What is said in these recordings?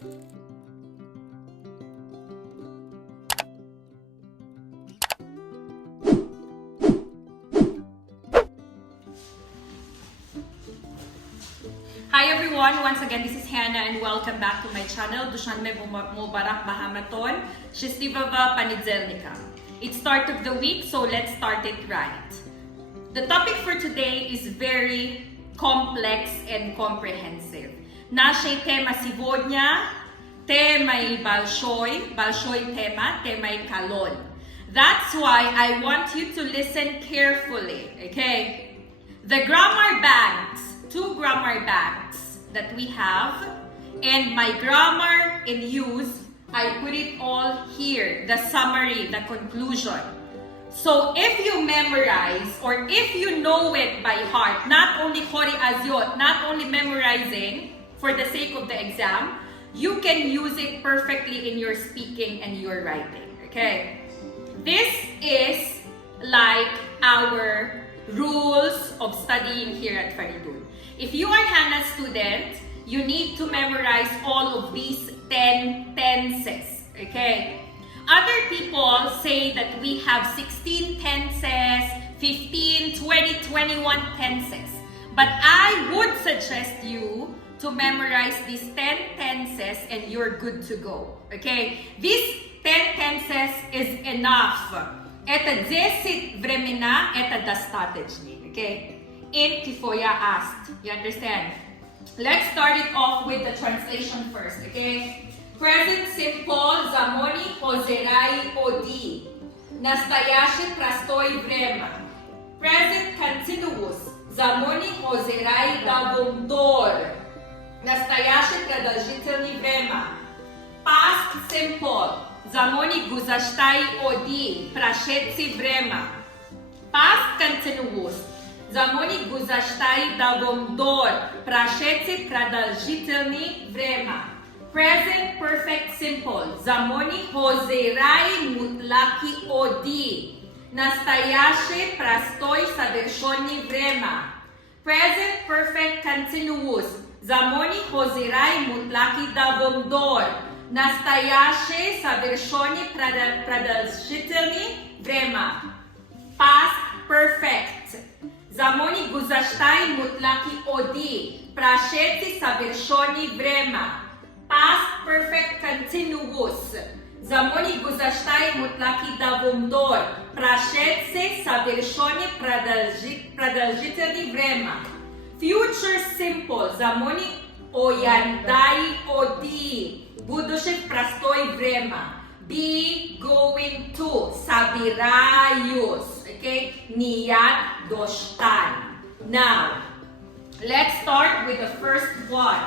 Hi everyone, once again this is Hannah and welcome back to my channel. Dushanbe Mubarak Bahamaton, Счастливого понедельника. It's start of the week, so let's start it right. The topic for today is very complex and comprehensive. Нашей тема сегодня, темой большой темой колонн. That's why I want you to listen carefully, okay? The grammar banks, two grammar banks that we have, and my grammar in use, I put it all here, the summary, the conclusion. So if you memorize or if you know it by heart, not only Khori Azyot, not only memorizing for the sake of the exam, you can use it perfectly in your speaking and your writing, okay? This is like our rules of studying here at Faridun. If you are Hannah's student, you need to memorize all of these 10 tenses, okay? Other people say that we have 16 tenses, 15, 20, 21 tenses. But I would suggest you to memorize these 10 tenses and you're good to go, okay? These 10 tenses is enough. Это 10 времена, это достаточно, okay? In Kifoya asked. You understand? Let's start it off with the translation first, okay? Present simple, замони, хозерай, оди. Настоящее простое время. Present continuous, замони, хозерай, давомдор. Настоящее продолжительное время. Past simple, замони, гузаштай, оди. Прошедшее время. Past continuous, замони гузаштай давомдор, прошедшее продолжительное время. Present perfect simple, замони хозерай мутлаки оди, настоящее простое совершенное время. Present perfect continuous, замони хозерай мутлаки давомдор, настоящее совершенное продолжительное время. Past perfect. Замони гузаштай мутлаки оди, прошедшее совершенное время. Past perfect continuous. Замони гузаштай мутлаки давомдор, прошедшее совершенное продолжительное время. Future simple. Замони ояндай оди, будущее простое время. Be going to, собираюсь, okay? Niat doshtan. Now, let's start with the first one.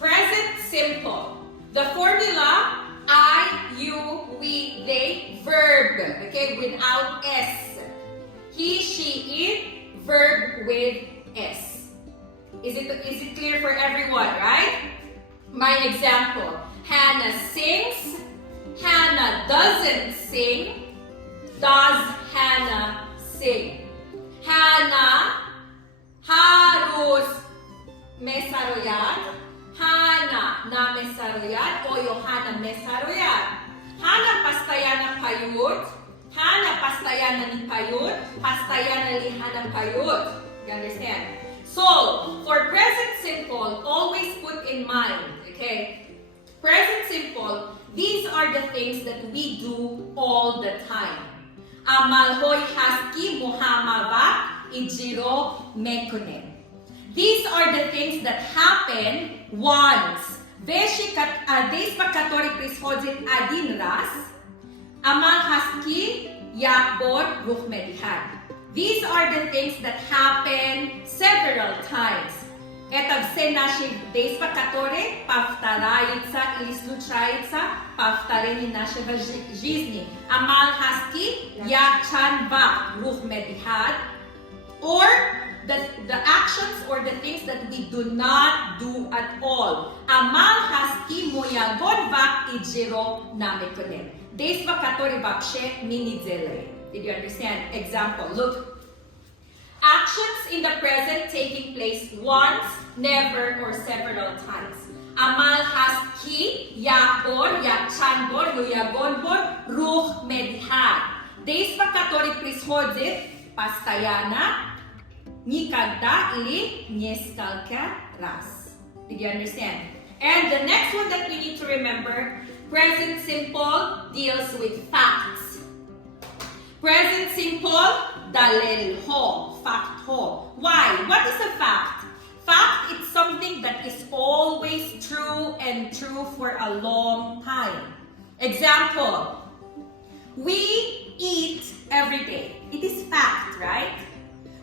Present simple. The formula, I, you, we, they, verb, okay? Without S. He, she, it, verb with S. Is it clear for everyone, right? My example, Hannah sings. Hannah doesn't sing. Does Hannah sing? Hannah harus mesaroyan. Hannah na mesaroyan o Hannah mesaroyan. Hannah pastayana payut. Hannah pastayana ni payut. Pastayana ni Hannah payut. You understand? So, for present simple, always put in mind, okay? Present simple, these are the things that we do all the time. Amalhoy haski muhamava ijiro mekunen. These are the things that happen once. Десь по который происходит один раз. Амал хаски якбор рухмедихан. These are the things that happen several times. Это все наши действия, которые повторяются или случаются повторение нашего жизни. Амал хаски якчанва рухмедихан. Or the actions or the things that we do not do at all. Амал хаски моягон вак иджиро намеконен. Действия, которые вообще мы не делаем. Did you understand? Example, look. Actions in the present taking place once, never, or several times. Amal has ки, як бор, як чан бор, юягон бор, рух медхад. Действия, которые происходят постоянно, никогда или несколько раз. Did you understand? And the next one that we need to remember, present simple deals with facts. Present simple, dalil ho, fact ho. Why? What is a fact? Fact is something that is always true and true for a long time. Example, we eat every day. It is fact, right?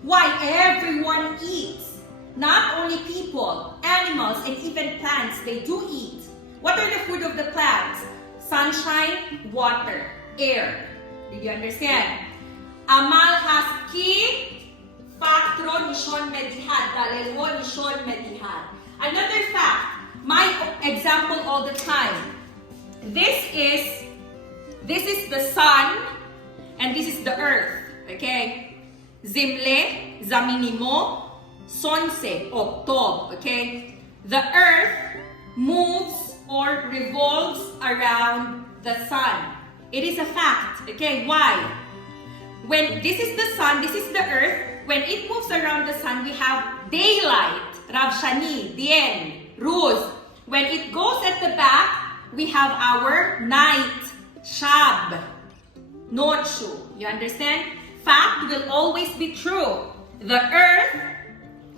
Why? Everyone eats. Not only people, animals, and even plants, they do eat. What are the food of the plants? Sunshine, water, air. Did you understand? Amal has ki, factro nishon medihad, dalelho nishon medihad. Another fact, my example all the time. This is the sun, and this is the earth. Okay? Zimle, zaminimo, sonse, oktob. Okay? The earth moves or revolves around the sun. It is a fact. Okay? Why? When this is the sun, this is the earth, when it moves around the sun, we have daylight, Rav Shani, Dien, Ruz. When it goes at the back, we have our night, Shab, Nochu. You understand? Fact will always be true. The earth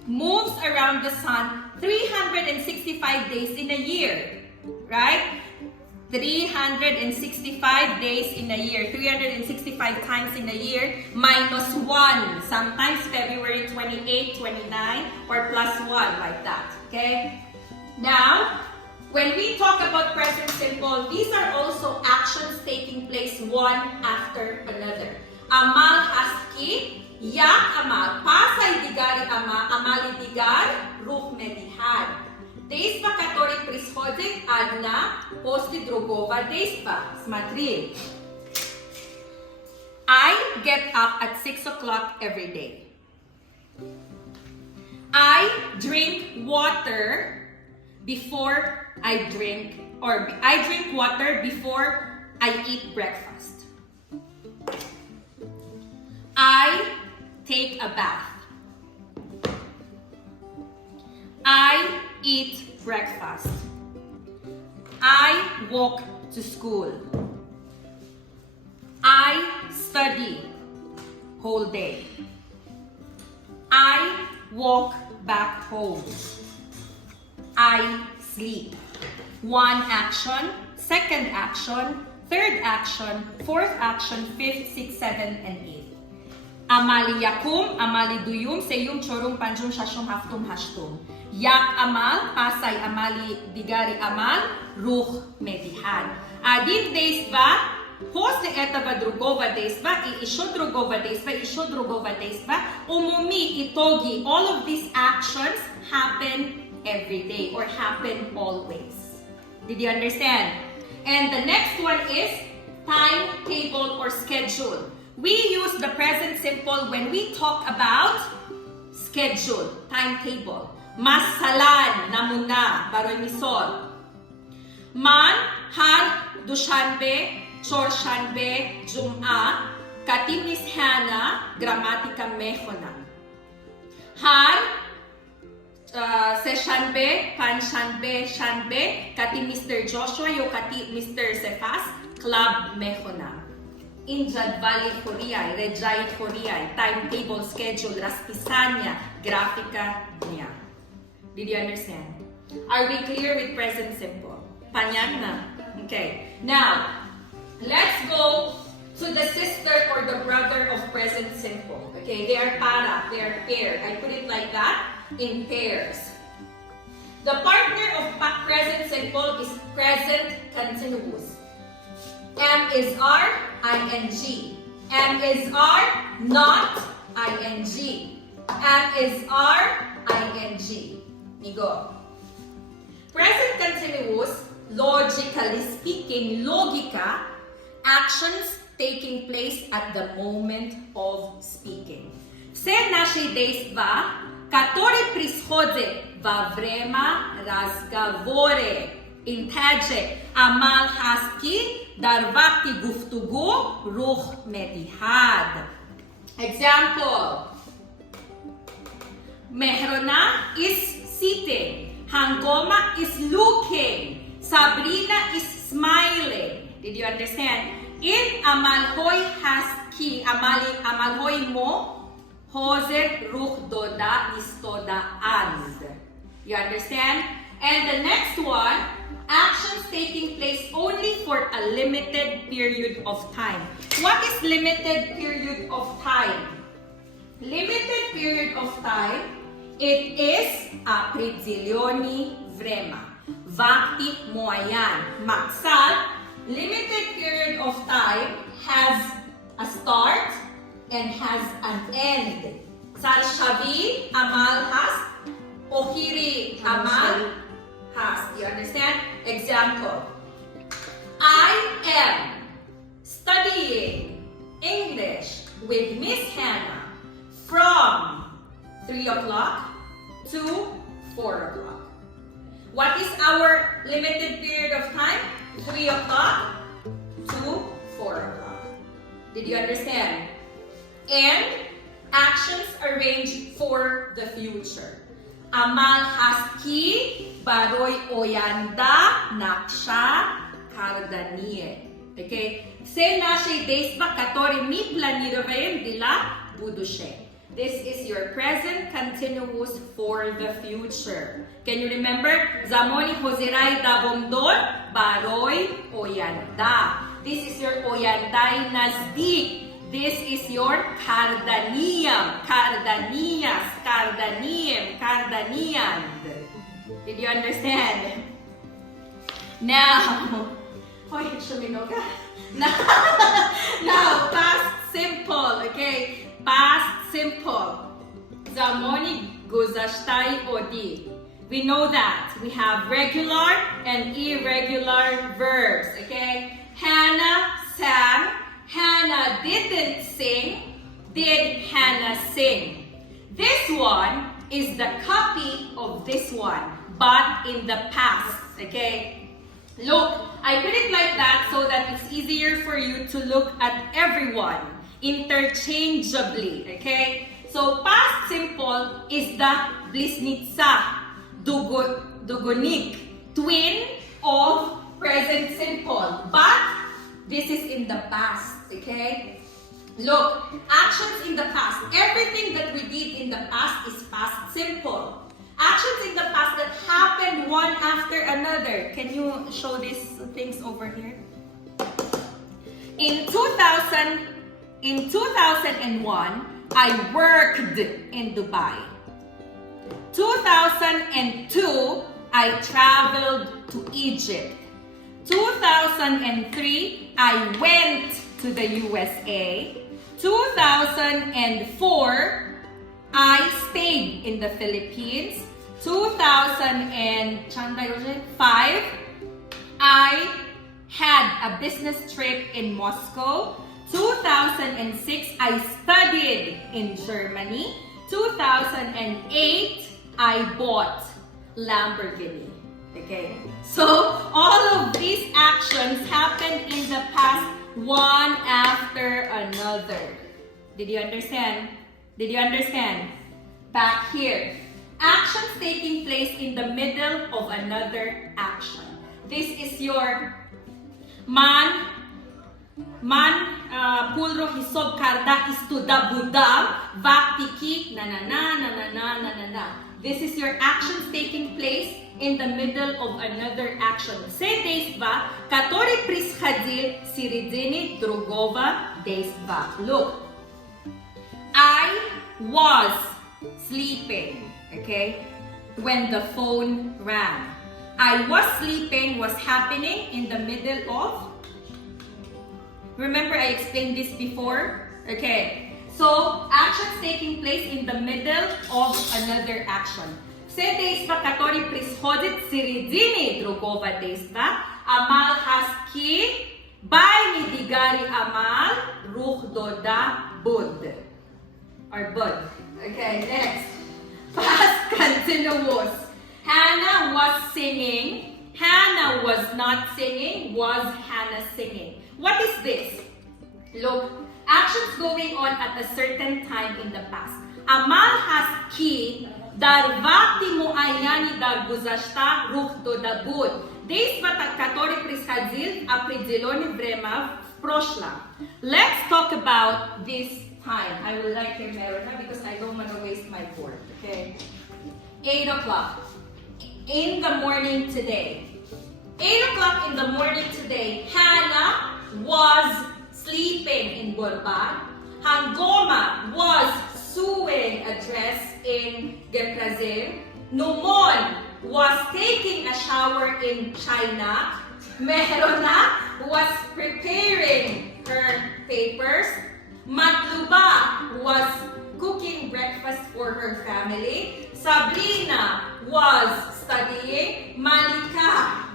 moves around the sun 365 days in a year, right? 365 days in a year, 365 times in a year, minus 1, sometimes February 28, 29, or plus 1, like that, okay? Now, when we talk about present simple, these are also actions taking place one after another. Amal haski, yak amal, pasay digari ama, amali digar, ruh medihad. Действия, которые происходят одна после другого действия. Смотри. I get up at 6 o'clock every day. I drink water before I drink water before I eat breakfast. I take a bath. I eat breakfast. I walk to school. I study whole day. I walk back home. I sleep. One action, second action, third action, fourth action, fifth, sixth, seventh, and eighth. Amali yakum, amali duyum, seyum, chorum, panjum, shashum, haftum, hashtum. Yak amal, pasay amali, digari amal, ruh medihad. Один действа, после этого другого действа, и еще другого действа, еще другого действа, умуми, итоги, all of these actions happen every day or happen always. Did you understand? And the next one is timetable or schedule. We use the present simple when we talk about schedule, timetable. Masalan, namuna, baroy misol. Man, har, dushanbe, chorshanbe, jum'a, katimis hana, gramatika mechona. Har, seshanbe, panshanbe, shanbe, kati Mr. Joshua, yo kati Mr. Cephas, club mechona. Injad Valley Korea, Rejay Korea, timetable, schedule, raspisanya, grafika niya. Did you understand? Are we clear with present simple? Panyag na? Okay. Now, let's go to the sister or the brother of present simple. Okay, they are para, they are paired. I put it like that, in pairs. The partner of present simple is present continuous. M is R, ing. M is R, not ing. M is R, ing. Migo. Present continuous, logically speaking, logika, actions taking place at the moment of speaking. Все наши действия, которые происходят во время разговора. Intege. Amal haski darvaki guftugu ruh metihad. Example. Mehrona is sitting. Hangoma is looking. Sabrina is smiling. Did you understand? In amalhoy haski, amalhoy mo, hoser ruh doda istoda and. You understand? And the next one, actions taking place only for a limited period of time. What is limited period of time? Limited period of time, it is aprizilioni vrema. Vakti moayan. Maksal, limited period of time has a start and has an end. Sal shavi amal has, ohiri amal has. You understand? Example. I am studying English with Miss Hannah from 3 o'clock to 4 o'clock. What is our limited period of time? 3 o'clock to 4 o'clock. Did you understand? And actions arranged for the future. Amal haski baroy oyanda naksha kardanie. Okay? Se naše dejstva, которые мы планировали, дела будущее. This is your present continuous for the future. Can you remember? Zamoni hozirai davomdor baroy oyanda. This is your oyanday nazdik. This is your kardaniyam, kardaniyas, kardaniyem, kardaniyan. Did you understand? Now, now past simple, okay? Past simple. Zamoni guzashtai odi. We know that. We have regular and irregular verbs, okay? Hannah sang. Hannah didn't sing. Did Hannah sing? This one is the copy of this one, but in the past, okay? Look, I put it like that so that it's easier for you to look at everyone interchangeably, okay? So past simple is the blisnitsa, dugonik, twin of present simple, but this is in the past, okay? Look, actions in the past. Everything that we did in the past is past simple. Actions in the past that happened one after another. Can you show these things over here? In 2001, I worked in Dubai. 2002, I traveled to Egypt. 2003, I went to the USA. 2004, I stayed in the Philippines. 2005, I had a business trip in Moscow. 2006, I studied in Germany. 2008, I bought Lamborghini. Okay, so all of these actions happened in the past, one after another. Did you understand? Did you understand? Back here. Actions taking place in the middle of another action. This is your pulro hisob karda istuda budam vaktiki na. This is your actions taking place in the middle of another action. Се действа, который происходил в середине другого действа. Look, I was sleeping, okay, when the phone rang. I was sleeping was happening in the middle of, remember I explained this before? Okay, so actions taking place in the middle of another action. Все действа, которые происходят в середине другого действа, амал хаски, бай дигари амал, рух дода буд. Or bud. Okay, next. Past continuous. Hannah was singing. Hannah was not singing, was Hannah singing. What is this? Look, actions going on at a certain time in the past. Amal has ki, dar vakti muayani dar guzashta ruh do dabud. Действията, которые происходили в определенное время в прошлом. Let's talk about this time. I will like your Merona because I don't want to waste my board. Okay? 8 o'clock in the morning today. 8 o'clock in the morning today, Hannah was sleeping in Borba. Hangoma was sewing a dress in Brazil. Numon was taking a shower in China. Merona was preparing her papers. Matluba was cooking breakfast for her family. Sabrina was studying. Malika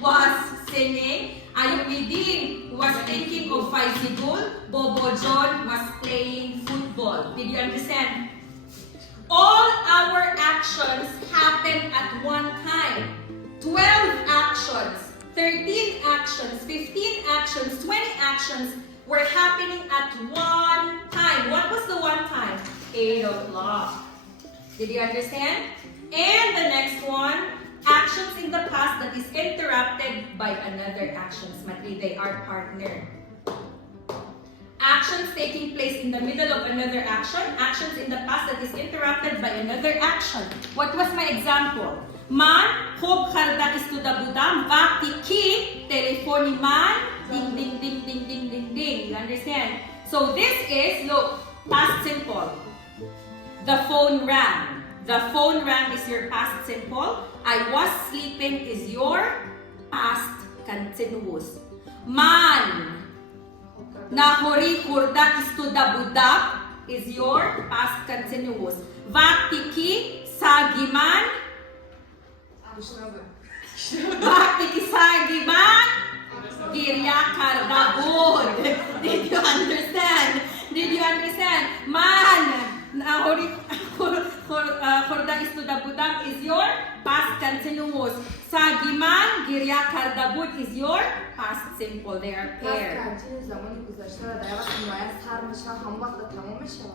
was singing. Ayumidin was thinking of Faizigul. Bobo John was playing football. Did you understand? All our actions happen at one time. 12 actions, 13 actions, 15 actions, 20 actions were happening at one time. What was the one time? 8 o'clock. Did you understand? And the next one, actions in the past that is interrupted by another actions. Matri, they are partnered. Actions taking place in the middle of another action. Actions in the past that is interrupted by another action. What was my example? Man, hob kharda istuda budam, vakti ki, telefoni man, ding ding ding ding ding ding ding. You understand? So this is, look, past simple. The phone rang. The phone rang is your past simple. I was sleeping is your past continuous. Man, nahori hurda istuda budak is your past continuous. Vakti ki sagiman, vakti ki sagiman, girya kardabod. Did you understand? Did you understand? Man, nahori hurda istuda budak is your past continuous. Sagiman, girya kardabud is your past simple. They are paired.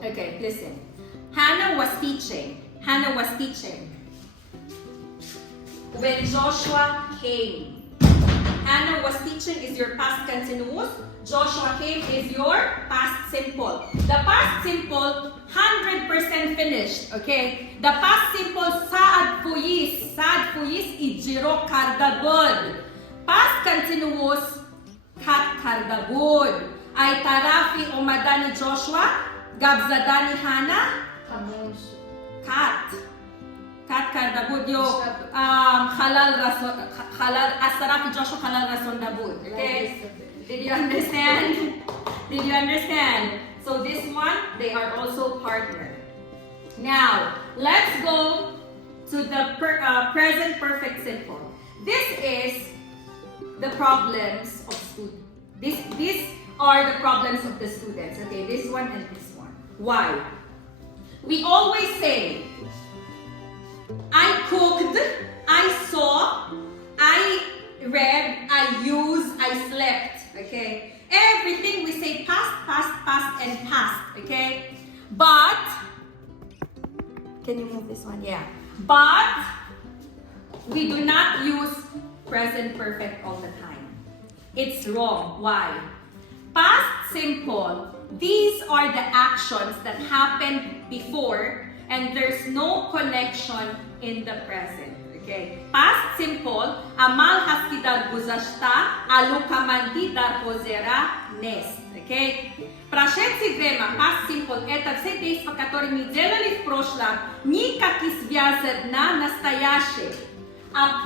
Okay, listen. Hannah was teaching. Hannah was teaching. When Joshua came. Hannah was teaching is your past continuous. Joshua came is your past simple. The past simple, 100% finished. Okay? The past simple, saad puyis. Saad puyis ijiro kardabod. Past continuous, kat kardabod. Ay tarafi omadani Joshua, gabzadani Hannah, kat. Kat kardabod yo halal rason, halal asarafi Joshua halal rason dabod. Okay? Did you understand? Did you understand? So this one, they are also partnered. Now, let's go to the present perfect simple. This is the problems of students. These are the problems of the students. Okay, this one and this one. Why? We always say, I cooked, I saw, I read, I used, I slept. Okay? Everything we say past, past, past, and past. Okay? But, can you move this one? Yeah. But, we do not use present perfect all the time. It's wrong. Why? Past simple, these are the actions that happened before and there's no connection in the present. Okay. Past simple, amal haski dar guzashta, alukamanti dar hozera nest. Okay. Прошедшее время, past simple, это все действия, которые мы делали в прошлом, никак не связаны на настоящее. A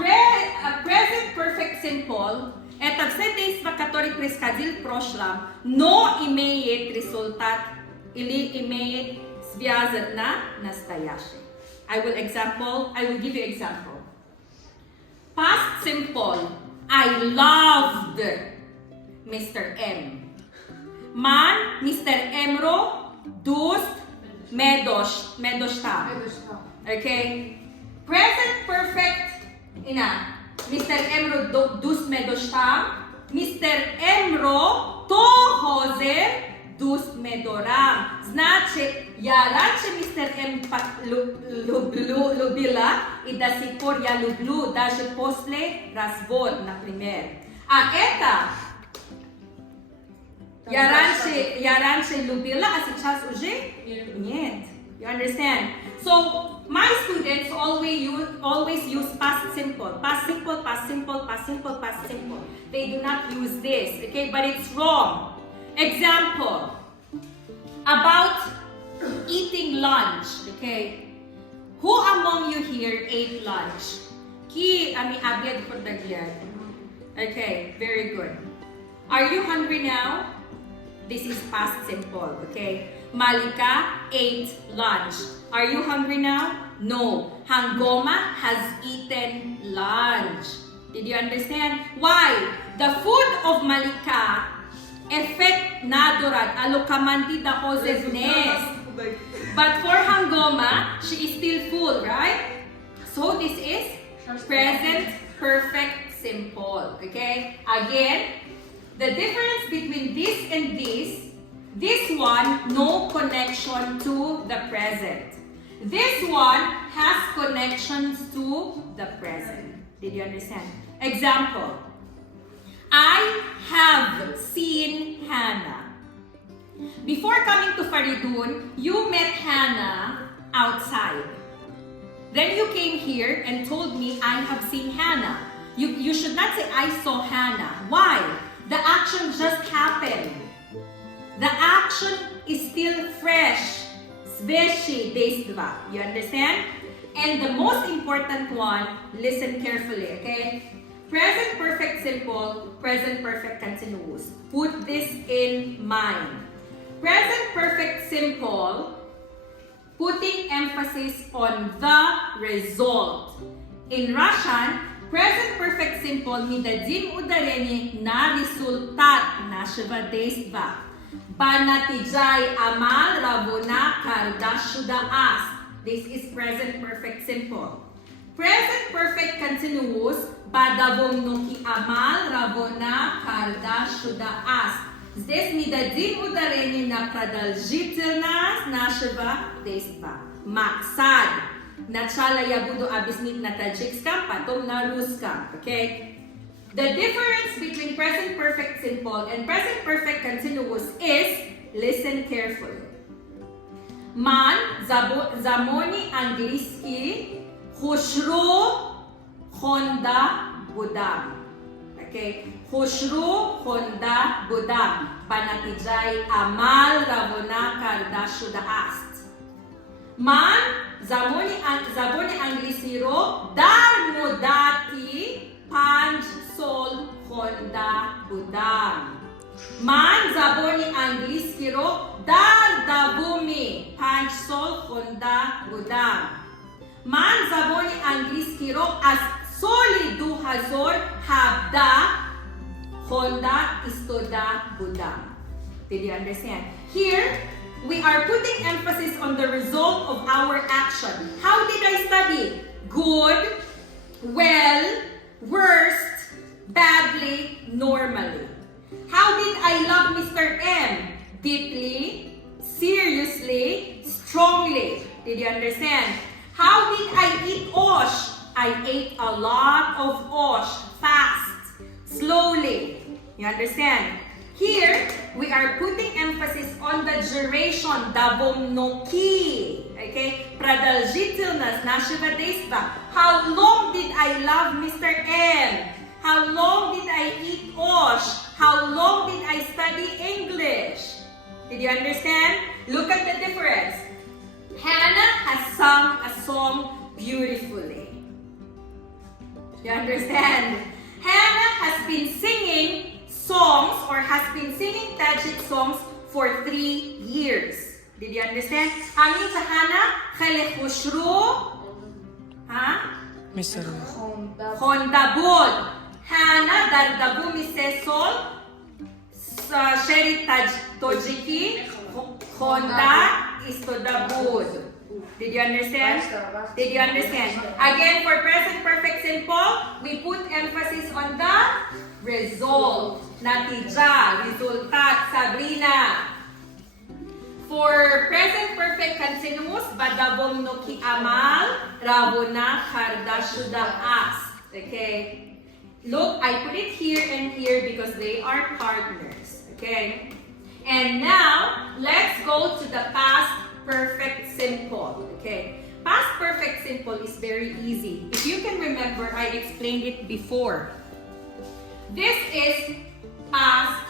present perfect simple, это все действия, которые происходили в прошлом, но имеет результат или имеет связан на настоящее. I will give you example. Past simple, I loved Mr. M. Man, Mr. Emro, dust, medoshta. Okay? Present perfect, ina. Mr. Emro dost me doshtam. Mr. Emro to hozer dost me doram. Значит, я раньше мистер М любила, и до сих пор я люблю, даже после развода, например. А это я раньше любила, а сейчас уже нет. You understand? So my students always use past simple. Past simple, past simple, past simple, past simple. They do not use this, okay? But it's wrong. Example about eating lunch, okay? Who among you here ate lunch? Ki ami abiyad ko dagyad. Okay, very good. Are you hungry now? This is past simple, okay? Malika ate lunch. Are you hungry now? No. Hangoma has eaten lunch. Did you understand? Why? The food of Malika effect nadorad alokamanti da hoses nest. But for Hangoma, she is still full, right? So this is present perfect simple, okay? Again, the difference between this and this one, no connection to the present. This one has connections to the present. Did you understand? Example, I have seen Hannah. Before coming to Faridun, you met Hannah outside. Then you came here and told me, I have seen Hannah. You should not say, I saw Hannah. Why? The action just happened. The action is still fresh. Sveshi действие. You understand? And the most important one, listen carefully, okay? Present perfect simple, present perfect continuous. Put this in mind. Present perfect simple, putting emphasis on the result. In Russian, present perfect simple мы дадим ударение на результат нашего действия. Банатиджай амал равона кардашуда ас. This is present perfect simple. Present perfect continuous, badavом ноки амал равона кардашуда ас. Здесь мы дадим ударение на продолжительность нашего действия. Максад. Сначала я буду объяснять на таджикском, потом на русском. Okay? The difference between present perfect simple and present perfect continuous is, listen carefully. Man zamoni английский хушру хонда будам. Okay? Хушру хонда будам. Банатиджай амал равона кардашуда аст. Man zamoni английский ро дар модати панч сол хонда будам. Man забони английский ро дар давуми панч сол хонда будам. Man забони английский ро аз соли 2017 хонда истода будам. Did you understand? Here, we are putting emphasis on the result of our action. How did I study? Good, well, worst, badly, normally. How did I love Mr. M? Deeply, seriously, strongly. Did you understand? How did I eat osh? I ate a lot of osh, fast, slowly. You understand? Here, we are putting emphasis on the duration, davomnoki. Okay? Продолжительность нашего действия. How long did I love Mr. M? How long did I eat osh? How long did I study English? Did you understand? Look at the difference. Hannah has sung a song beautifully. You understand? Hannah has been singing songs or has been singing Tajik songs for 3 years. Did you understand? Amin sa Hannah, khale khushru, Mr. Hondabul. Hannah dardabu mise sol, sheri taj tojiki, Honda istodabud. Did you understand? Basta. Did you understand? Again, for present perfect simple, we put emphasis on the result. Natija, resultat, Sabrina. For present perfect continuous, badabom no ki amal, rabona karda shuda as. Okay? Look, I put it here and here because they are partners. Okay? And now, let's go to the past perfect simple. Okay? Past perfect simple is very easy. If you can remember, I explained it before. This is past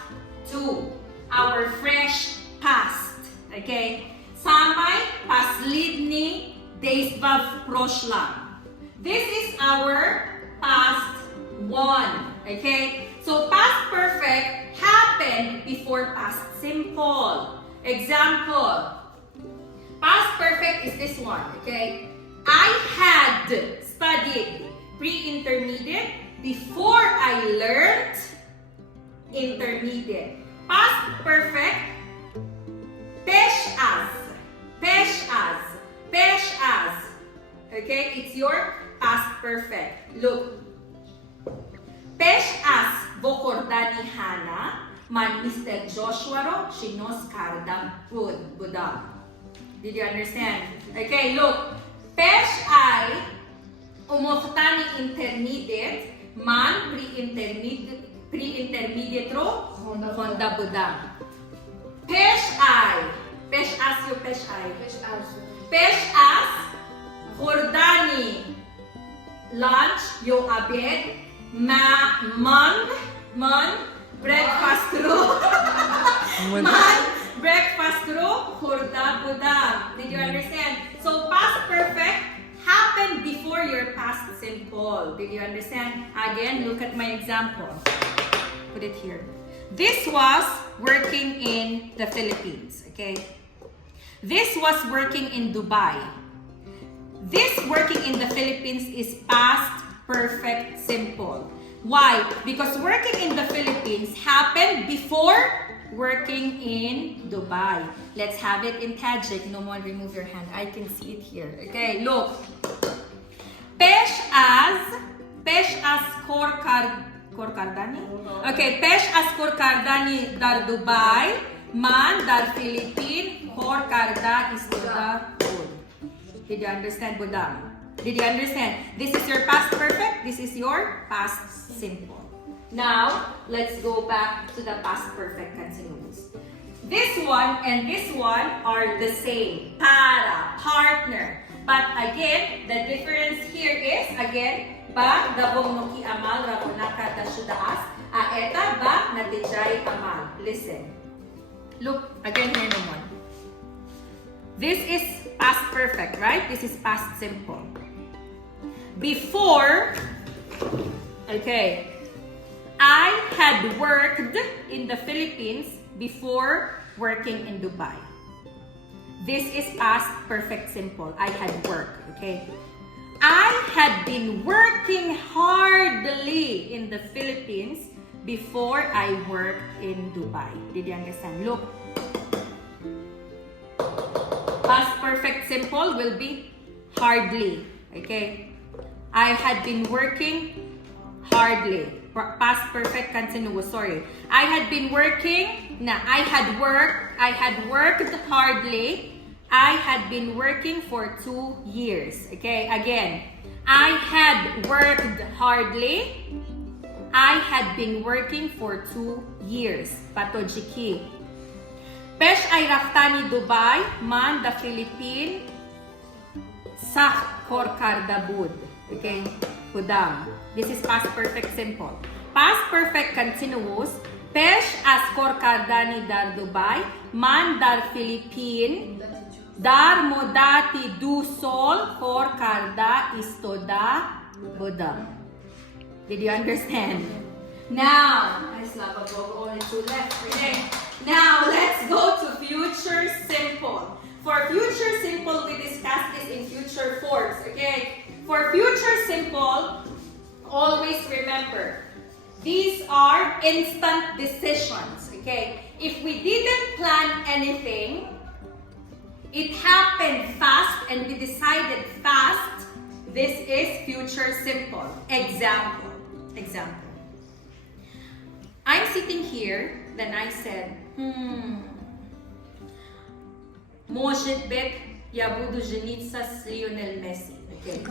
2, our fresh past. Okay? Samay последний действия в прошлом. This is our past 1. Okay? So past perfect happened before past simple. Example. Past perfect is this one. Okay? I had studied pre-intermediate before I learned intermediate. Past perfect, pesh as. Pesh as. Pesh as. Okay? It's your past perfect. Look. Pesh as bokordani Hana, man Mr. Joshua ro, shinos kardam Buddha. Did you understand? Okay, look. Pesh ay umuktani intermediate, man pre-intermediate ro, Honda Buddha. Pesh ay. Pesh as yung pesh ay. Pesh as Hordani. Lunch, yo abed. Man, breakfast ro. Man, breakfast ro, Horda Buddha. Did you understand? So past perfect happened before your past simple. Did you understand? Again, look at my example. Put it here. This was working in the Philippines, okay? This was working in Dubai. This working in the Philippines is past perfect simple. Why? Because working in the Philippines happened before working in Dubai. Let's have it in Tajik. No one remove your hand. I can see it here. Okay, look. Pesh as Korkardani. Okay, pesh as Korkardani dar Dubai, man dar Philippine, Korkarda is Buddha. Did you understand, Buddha? Did you understand? This is your past perfect. This is your past simple. Now, let's go back to the past perfect continuous. This one and this one are the same. Para, partner. But again, the difference here is, again, ba, gabong no ki amal, rabonaka da shudaas, aeta ba, natijay amal. Listen. Look, again here naman. This is past perfect, right? This is past simple. Before, okay, I had worked in the Philippines before working in Dubai. This is past perfect simple. I had worked, okay? I had been working hardly in the Philippines before I worked in Dubai. Did you understand? Look. Past perfect simple will be hardly, okay? I had been working hardly. Past perfect continuous, sorry. I had been working, I had worked hardly. I had been working for 2 years. Okay, again. I had worked hardly. I had been working for 2 years. Patojiki. Pesh ay raftani Dubai, man da Philippine, sa Korkardabud. Okay, Hudam. This is past perfect simple. Past perfect continuous. Pesh as Korkardani dar Dubai, man dar Philippine, dar modati du sol Korkarda istoda Buddha. Did you understand? Now, only 2 left. Okay. Now, let's go to future simple. For future simple, we discussed this in future forms. Okay. For future simple, always remember, these are instant decisions, okay? If we didn't plan anything, It happened fast and we decided fast. This is future simple. Example. I'm sitting here, then I said, Может быть, я буду жениться с Lionel Messi. Okay.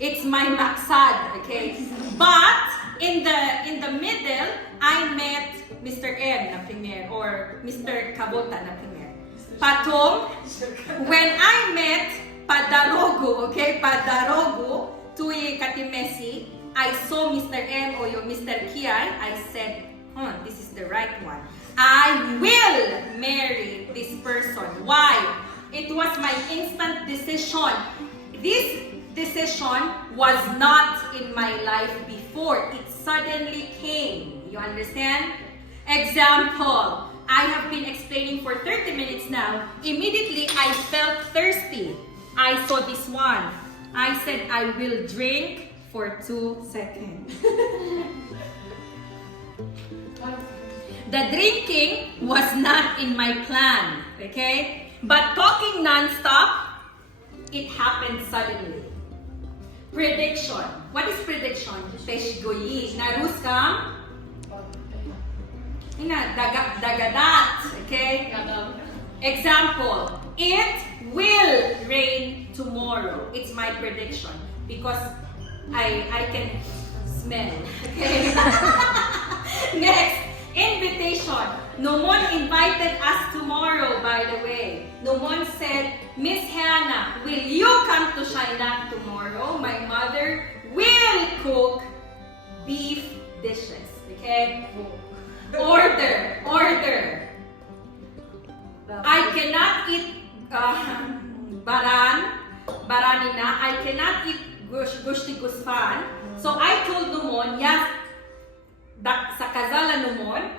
It's my maksad, okay? But in the middle, I met Mr. M na premier or Mr. Kabota na premier. Patong, when I met Padarogo, okay, Padarogo to Kati Messi, I saw Mr. M or your Mr. Kiai, I said, this is the right one. I will marry this person. Why? It was my instant decision. This decision was not in my life before. It suddenly came. You understand? Example. I have been explaining for 30 minutes now. Immediately, I felt thirsty. I saw this one. I said, I will drink for 2 seconds. The drinking was not in my plan, okay? But talking non-stop, it happened suddenly. Prediction. What is prediction? Peshgoyi. Naruskam? Dagadat. Okay? Example. It will rain tomorrow. It's my prediction. Because I can smell. Okay? Next. Invitation. No one invited us tomorrow, by the way. No one said, Miss Hannah, will you come to China tomorrow? My mother will cook beef dishes. Okay? Order. I cannot eat baranina. I cannot eat gushti guspan. So I told Numon, yes, sa kasala Numon,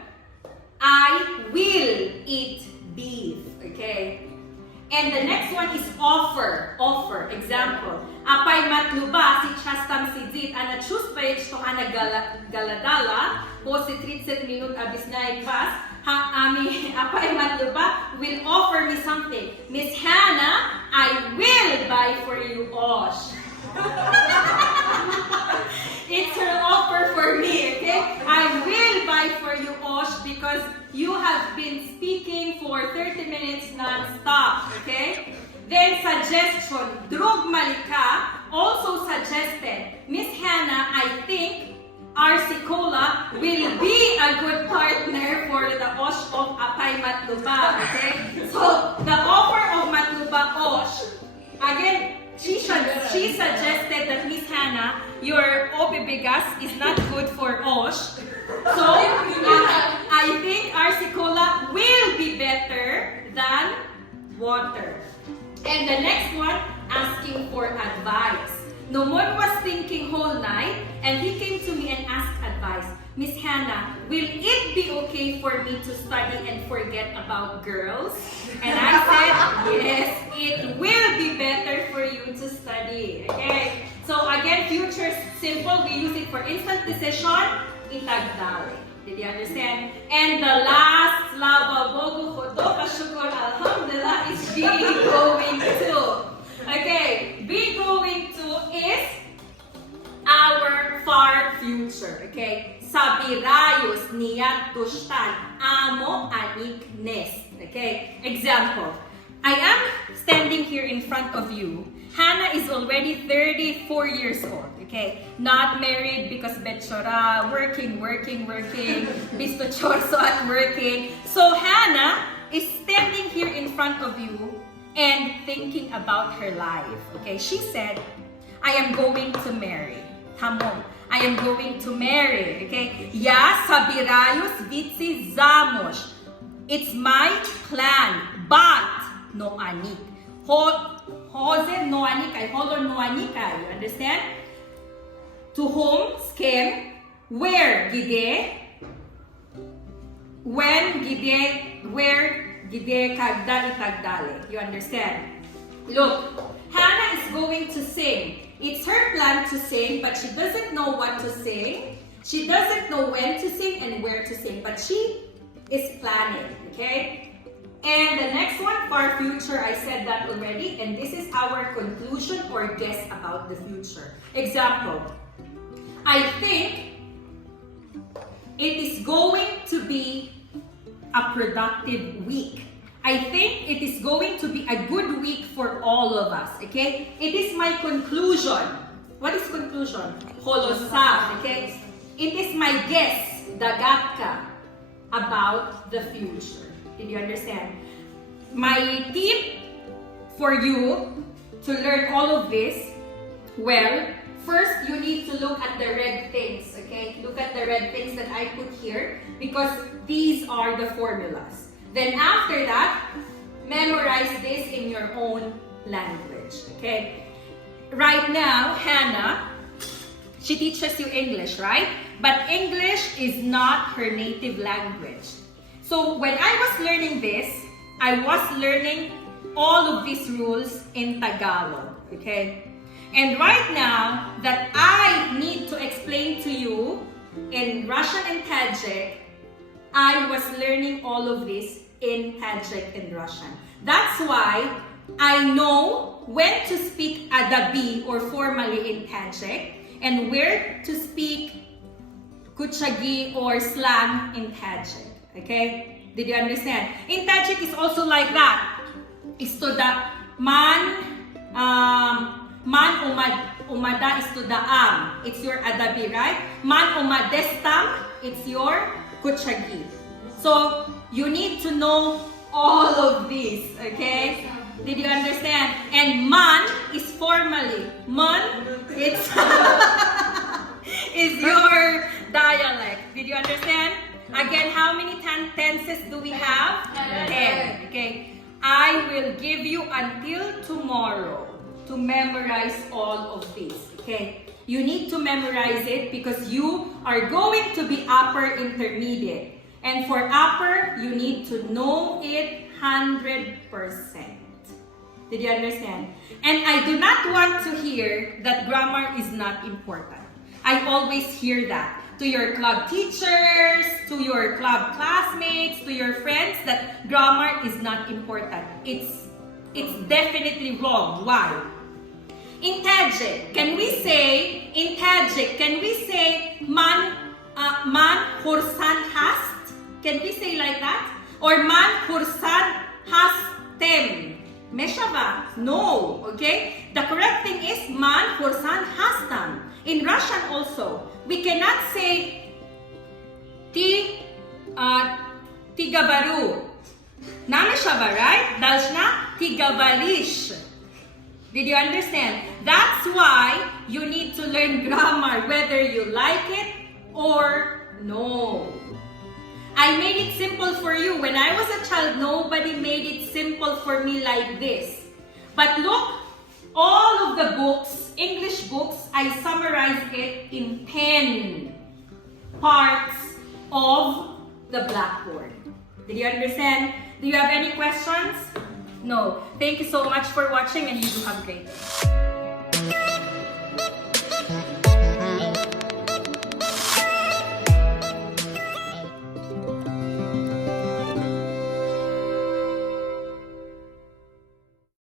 I will eat beef. Okay? And the next one is offer. Example. Apay matluba si chastam si zit ana chus page to ana galadala po si 30 minut abis na ipas ami apay matluba will offer me something. Miss Hannah, I will buy for you osh. It's her offer for me, okay? I will buy for you osh because you have been speaking for 30 minutes non-stop, okay? Then suggestion, Drug Malika also suggested, Miss Hannah, I think Arsicola will be a good partner for the Osh of Apay Matluba, okay? So, the offer of Matluba Osh, again, she suggested that Miss Hannah, your obibigas is not good for Osh. So, I think Arsicola will be better than water. And the next one, asking for advice. Nomon was thinking whole night and he came to me and asked advice. Miss Hannah, will it be okay for me to study and forget about girls? And I said, yes, it will be better for you to study. Okay? So again, future simple, we use it for instant decision, itagdali. Did you understand? And the last lavabogo khodo kashukor alhamdulillah is be going to. Okay, be going to is our far future. Okay? Sabirayos niyat tushtan amo anik nest. Okay? Example. I am standing here in front of you. Hannah is already 34 years old. Okay? Not married because betchora, working. Bisto chorso at working. So Hannah is standing here in front of you and thinking about her life. Okay? She said, I am going to marry. Hamon. I am going to marry. Okay? Ya sabirayos vitsi zamos. It's my plan, but no anik. Hose no anikay. Holo no anikay. You understand? To whom? Skem. Where? Gide. When? Gide. Where? Gide kagda itagdale. You understand? Look, Hannah is going to sing. It's her plan to sing, but she doesn't know what to sing. She doesn't know when to sing and where to sing, but she is planning, okay? And the next one, far future, I said that already. And this is our conclusion or guess about the future. Example, I think it is going to be a productive week. I think it is going to be a good week for all of us, okay? It is my conclusion. What is conclusion? Holosa, okay? It is my guess, dagatka, about the future. Did you understand? My tip for you to learn all of this, well, first you need to look at the red things, okay? Look at the red things that I put here because these are the formulas. Then after that, memorize this in your own language, okay? Right now, Hannah, she teaches you English, right? But English is not her native language. So when I was learning this, I was learning all of these rules in Tagalog, okay? And right now that I need to explain to you in Russian and Tajik, I was learning all of this in Tajik and Russian. That's why I know when to speak adabi or formally in Tajik and where to speak kuchagi or slang in Tajik. Okay? Did you understand? In Tajik it's also like that. Istoda man umada istodaam. It's your adabi, right? Man umadestam, it's your kuchagi. So you need to know all of these, okay? Did you understand? And man is formally. Man, it's is your dialect. Did you understand? Again, how many tenses do we have? 10. Okay. I will give you until tomorrow to memorize all of these. Okay. You need to memorize it because you are going to be upper intermediate. And for upper, you need to know it 100%. Did you understand? And I do not want to hear that grammar is not important. I always hear that to your club teachers, to your club classmates, to your friends that grammar is not important. It's definitely wrong. Why? In Tajik, can we say man khursan hast? Can we say like that? Or man khursan hastem? Meshava? No, okay? The correct thing is man khursan hastam. In Russian also, we cannot say ti gavaru. Nameshava, right? Должна ti gavarish. Did you understand? That's why you need to learn grammar whether you like it or no. I made it simple for you. When I was a child, nobody made it simple for me like this. But look, all of the books, English books, I summarized it in 10 parts of the blackboard. Did you understand? Do you have any questions? No. Thank you so much for watching and you do have a great day.